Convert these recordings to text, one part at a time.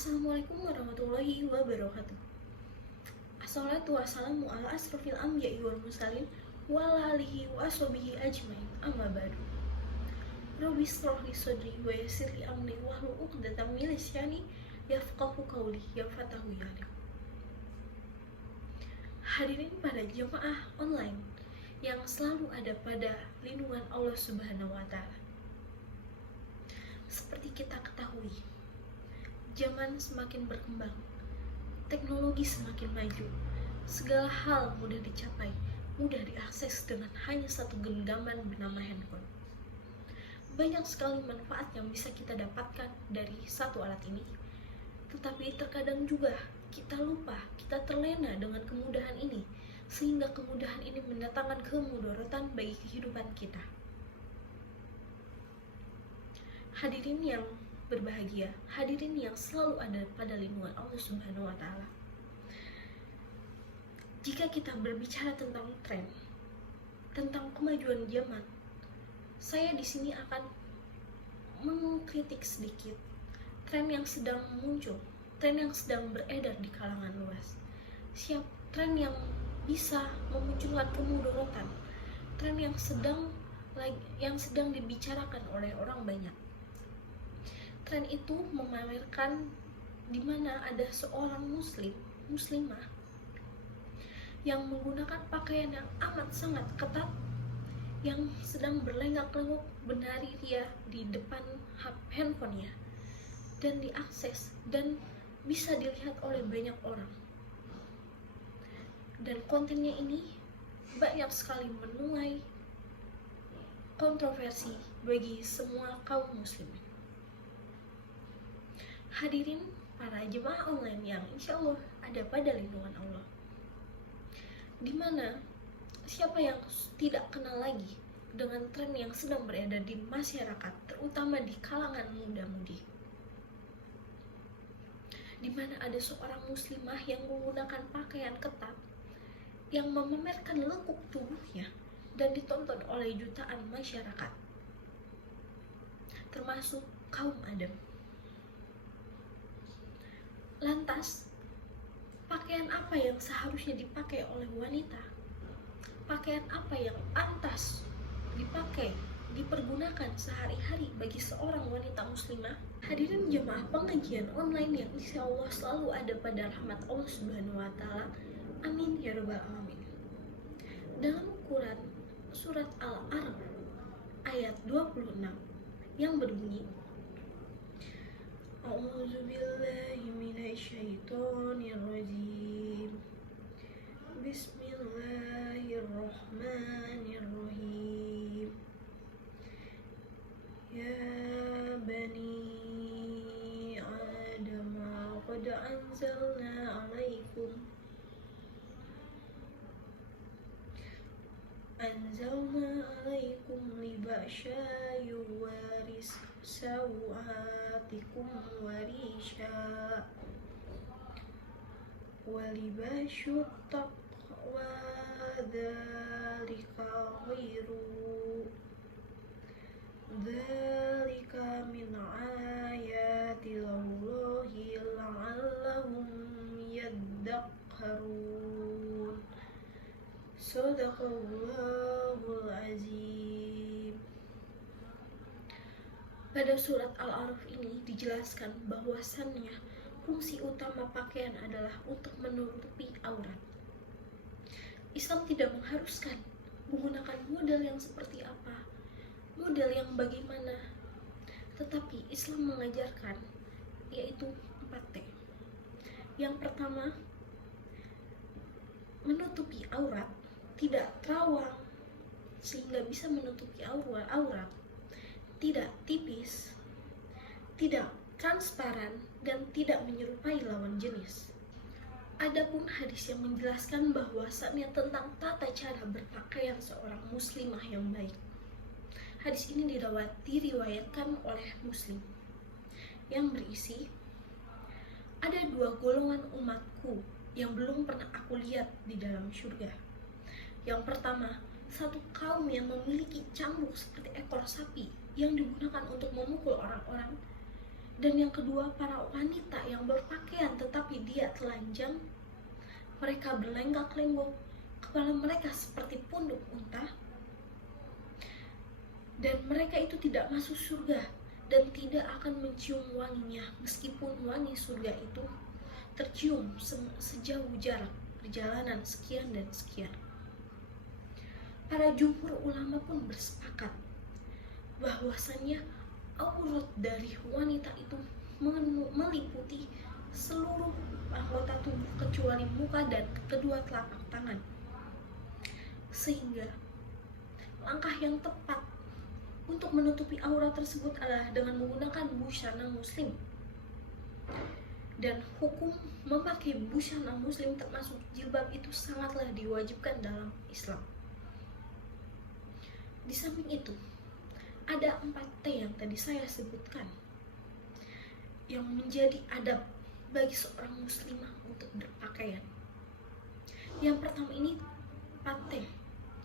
Assalamualaikum warahmatullahi wabarakatuh. Assalatu wassalamu ala asrofil anbiya'i wal mursalin wa ala alihi wa ashabihi ajmain. Amma ba'du. Rabbi shrah li sadri wa yassir li amri wahlul 'uqdatam min lisani yafqahu qawli ya fatahu ya alim. Hadirin para jemaah online yang selalu ada pada lindungan Allah Subhanahu wa taala. Seperti kita ketahui, zaman semakin berkembang, teknologi semakin maju, segala hal mudah dicapai, mudah diakses dengan hanya satu genggaman bernama handphone. Banyak sekali manfaat yang bisa kita dapatkan dari satu alat ini, tetapi terkadang juga kita lupa, kita terlena dengan kemudahan ini, sehingga kemudahan ini mendatangkan kemudaratan bagi kehidupan kita. Hadirin yang berbahagia, hadirin yang selalu ada pada lindungan Allah Subhanahu wa taala. Jika kita berbicara tentang tren, tentang kemajuan zaman, saya di sini akan mengkritik sedikit tren yang sedang muncul, tren yang sedang beredar di kalangan luas. Tren yang bisa memunculkan kemudaratan, tren yang sedang dibicarakan oleh orang banyak. Tren itu memamerkan di mana ada seorang muslimah yang menggunakan pakaian yang amat sangat ketat, yang sedang berlenggak-lenggok menari ria di depan handphonenya dan diakses dan bisa dilihat oleh banyak orang. Dan kontennya ini banyak sekali menuai kontroversi bagi semua kaum muslimin. Hadirin para jemaah online yang insya Allah ada pada lindungan Allah, dimana siapa yang tidak kenal lagi dengan tren yang sedang beredar di masyarakat, terutama di kalangan muda-mudi, dimana ada seorang muslimah yang menggunakan pakaian ketat yang memamerkan lekuk tubuhnya dan ditonton oleh jutaan masyarakat, termasuk kaum Adam. Lantas, pakaian apa yang seharusnya dipakai oleh wanita? Pakaian apa yang pantas dipakai, dipergunakan sehari-hari bagi seorang wanita muslimah? Hadirin jemaah pengajian online yang insya Allah selalu ada pada rahmat Allah Subhanahu wa taala. Amin ya rabbal alamin. Dalam Quran surat Al-A'raf ayat 26 yang berbunyi, A'udzu billahi minasyaitonir rajim. Bismillahirrahmanirrahim. Ya bani Adam qad anzalna 'alaikum libasya yuwaris sawatikum warisha walibasyu taqwa dzalika min ayatillahi la'allahum yaddakkarun. Shadaqallahul azim. Pada surat Al-A'raf ini dijelaskan bahwasannya fungsi utama pakaian adalah untuk menutupi aurat. Islam tidak mengharuskan menggunakan model yang seperti apa, model yang bagaimana, tetapi Islam mengajarkan yaitu 4T. Yang pertama, menutupi aurat, tidak terawang sehingga bisa menutupi aurat, tidak tipis, tidak transparan, dan tidak menyerupai lawan jenis. Adapun hadis yang menjelaskan bahwasannya tentang tata cara berpakaian seorang muslimah yang baik. Hadis ini diriwayatkan oleh Muslim yang berisi, ada 2 golongan umatku yang belum pernah aku lihat di dalam surga. Yang pertama, satu kaum yang memiliki cambuk seperti ekor sapi yang digunakan untuk memukul orang-orang Dan yang kedua, para wanita yang berpakaian tetapi dia telanjang, mereka berlenggak-lenggok, kepala mereka seperti pundak unta, dan mereka itu tidak masuk surga dan tidak akan mencium wanginya, meskipun wangi surga itu tercium sejauh jarak perjalanan sekian dan sekian. Para jumhur ulama pun bersepakat bahwasannya aurat dari wanita itu meliputi seluruh anggota tubuh kecuali muka dan kedua telapak tangan. Sehingga langkah yang tepat untuk menutupi aurat tersebut adalah dengan menggunakan busana muslim. Dan hukum memakai busana muslim termasuk jilbab itu sangatlah diwajibkan dalam Islam. Di samping itu, ada 4T yang tadi saya sebutkan yang menjadi adab bagi seorang muslimah untuk berpakaian. Yang pertama ini 4T,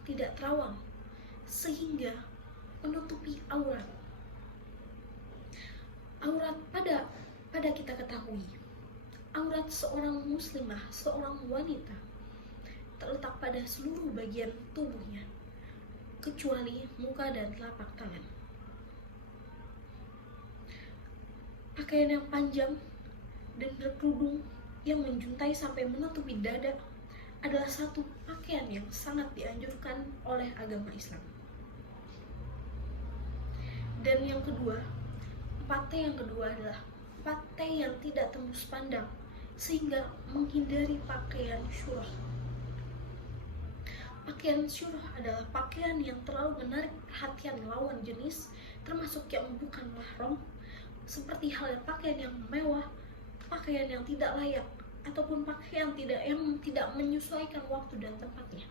tidak terawang sehingga menutupi aurat. Aurat pada kita ketahui, aurat seorang muslimah, seorang wanita terletak pada seluruh bagian tubuhnya kecuali muka dan telapak tangan. Pakaian yang panjang dan berkerudung yang menjuntai sampai menutupi dada adalah satu pakaian yang sangat dianjurkan oleh agama Islam. Dan yang kedua, 4T yang kedua adalah 4T yang tidak tembus pandang sehingga menghindari pakaian syurah. Pakaian syurah adalah pakaian yang terlalu menarik perhatian lawan jenis, termasuk yang bukan mahram, seperti halnya pakaian yang mewah, pakaian yang tidak layak, ataupun pakaian yang tidak menyesuaikan waktu dan tempatnya.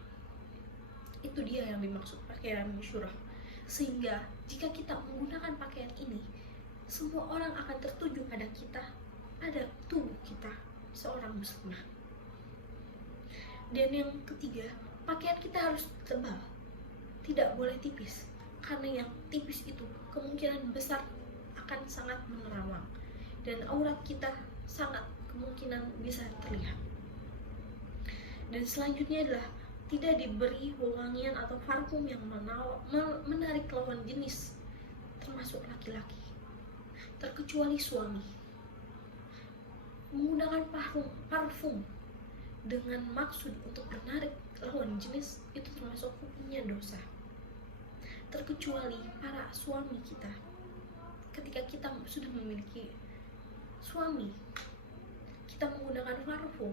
Itu dia yang dimaksud pakaian syurah. Sehingga jika kita menggunakan pakaian ini, semua orang akan tertuju pada kita, pada tubuh kita, seorang muslimah. Dan yang ketiga, pakaian kita harus tebal, tidak boleh tipis, karena yang tipis itu kemungkinan besar akan sangat menerawang dan aurat kita sangat kemungkinan bisa terlihat. Dan selanjutnya adalah tidak diberi wewangian atau parfum yang menarik lawan jenis, termasuk laki-laki, terkecuali suami. Menggunakan parfum dengan maksud untuk menarik lawan jenis itu termasuk hukumnya dosa, terkecuali para suami kita. Ketika kita sudah memiliki suami, kita menggunakan parfum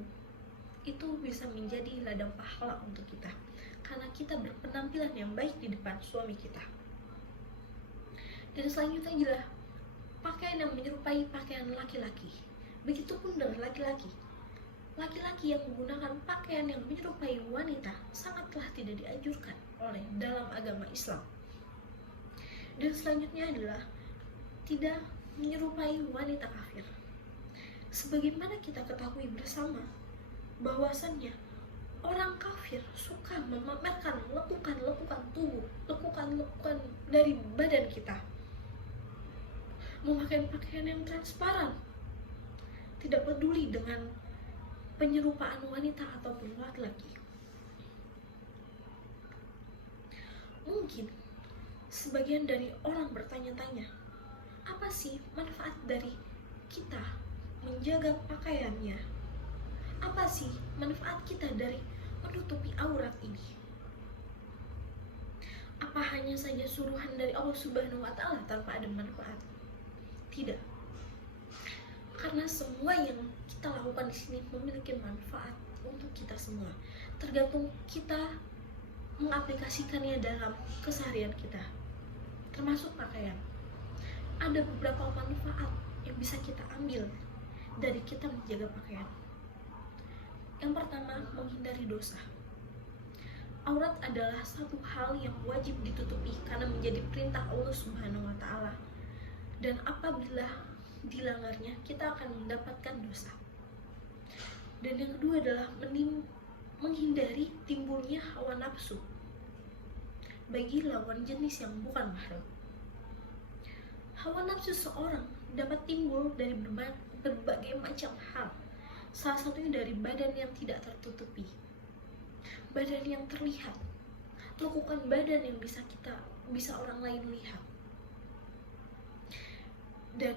itu bisa menjadi ladang pahala untuk kita, karena kita berpenampilan yang baik di depan suami kita. Dan selanjutnya adalah pakaian yang menyerupai pakaian laki-laki. Begitupun dengan laki-laki. Laki-laki yang menggunakan pakaian yang menyerupai wanita sangatlah tidak dianjurkan oleh dalam agama Islam. Dan selanjutnya adalah tidak menyerupai wanita kafir. Sebagaimana kita ketahui bersama bahwasannya orang kafir suka memamerkan lekukan-lekukan tubuh, lekukan-lekukan dari badan kita, memakai pakaian yang transparan, tidak peduli dengan penyerupaan wanita ataupun laki-laki. Mungkin sebagian dari orang bertanya-tanya, apa sih manfaat dari kita menjaga pakaiannya? Apa sih manfaat kita dari menutupi aurat ini? Apa hanya saja suruhan dari Allah Subhanahu wa Ta'ala tanpa ada manfaat? Tidak. Karena semua yang kita lakukan di sini memiliki manfaat untuk kita semua. Tergantung kita mengaplikasikannya dalam keseharian kita. Termasuk pakaian. Ada beberapa manfaat yang bisa kita ambil dari kita menjaga pakaian. Yang pertama, menghindari dosa. Aurat adalah satu hal yang wajib ditutupi karena menjadi perintah Allah Subhanahu wa Ta'ala. Dan apabila dilanggarnya, kita akan mendapatkan dosa. Dan yang kedua adalah menghindari timbulnya hawa nafsu bagi lawan jenis yang bukan mahram. Hawa nafsu seorang dapat timbul dari berbagai macam hal. Salah satunya dari badan yang tidak tertutupi, badan yang terlihat, lekukan badan yang bisa orang lain lihat. Dan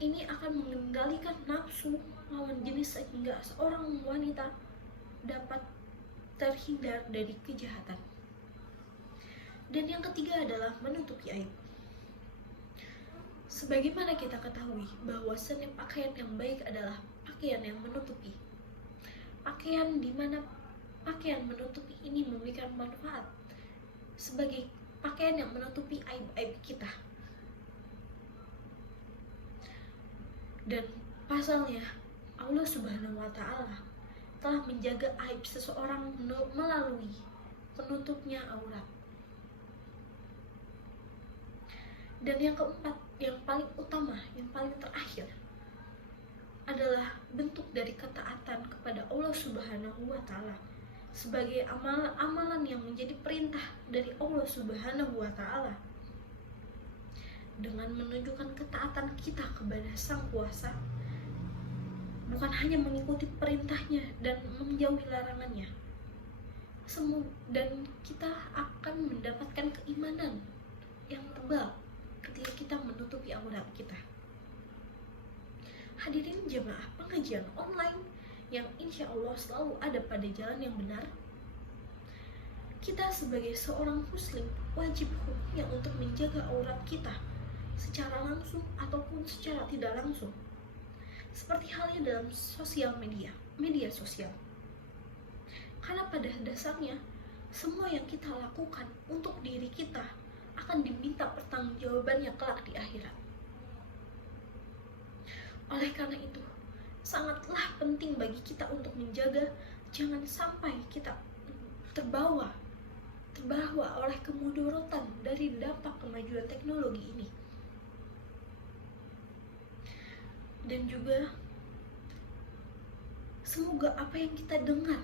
ini akan mengendalikan nafsu lawan jenis sehingga seorang wanita dapat terhindar dari kejahatan. Dan yang ketiga adalah menutupi aib. Sebagaimana kita ketahui bahwa pakaian yang baik adalah pakaian yang menutupi. Pakaian di mana pakaian menutupi ini memberikan manfaat sebagai pakaian yang menutupi aib-aib kita. Dan pasalnya Allah Subhanahu wa Ta'ala telah menjaga aib seseorang melalui penutupnya aurat. Dan yang keempat, yang paling utama, yang paling terakhir adalah bentuk dari ketaatan kepada Allah Subhanahu wa Ta'ala sebagai amalan yang menjadi perintah dari Allah Subhanahu wa Ta'ala. Dengan menunjukkan ketaatan kita kepada Sang Kuasa, bukan hanya mengikuti perintahnya dan menjauhi larangannya, dan kita akan mendapatkan keimanan yang tebal ketika kita menutupi aurat kita. Hadirin jemaah pengajian online yang insya Allah selalu ada pada jalan yang benar, kita sebagai seorang muslim wajib hukumnya untuk menjaga aurat kita secara langsung ataupun secara tidak langsung, seperti halnya dalam media sosial. Karena pada dasarnya semua yang kita lakukan untuk diri kita akan diminta pertanggungjawabannya kelak di akhirat. Oleh karena itu, sangatlah penting bagi kita untuk menjaga jangan sampai kita terbawa oleh kemudorotan dari dampak kemajuan teknologi ini. Dan juga semoga apa yang kita dengar,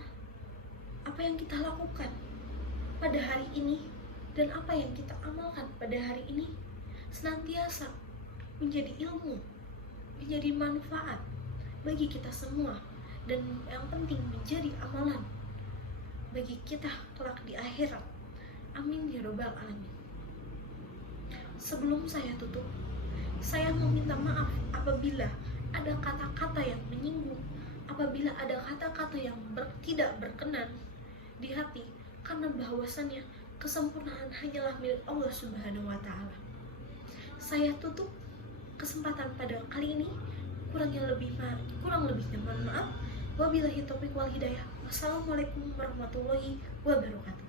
apa yang kita lakukan pada hari ini, dan apa yang kita amalkan pada hari ini senantiasa menjadi ilmu, menjadi manfaat bagi kita semua, dan yang penting menjadi amalan bagi kita kelak di akhirat. Amin ya robbal alamin. Sebelum saya tutup, saya meminta maaf apabila ada kata-kata yang menyinggung, apabila ada kata-kata yang tidak berkenan di hati, karena bahwasannya kesempurnaan hanyalah milik Allah Subhanahu wa Ta'ala. Saya tutup kesempatan pada kali ini, kurang lebihnya mohon maaf. Wabillahi taufiq wal hidayah. Wassalamualaikum warahmatullahi wabarakatuh.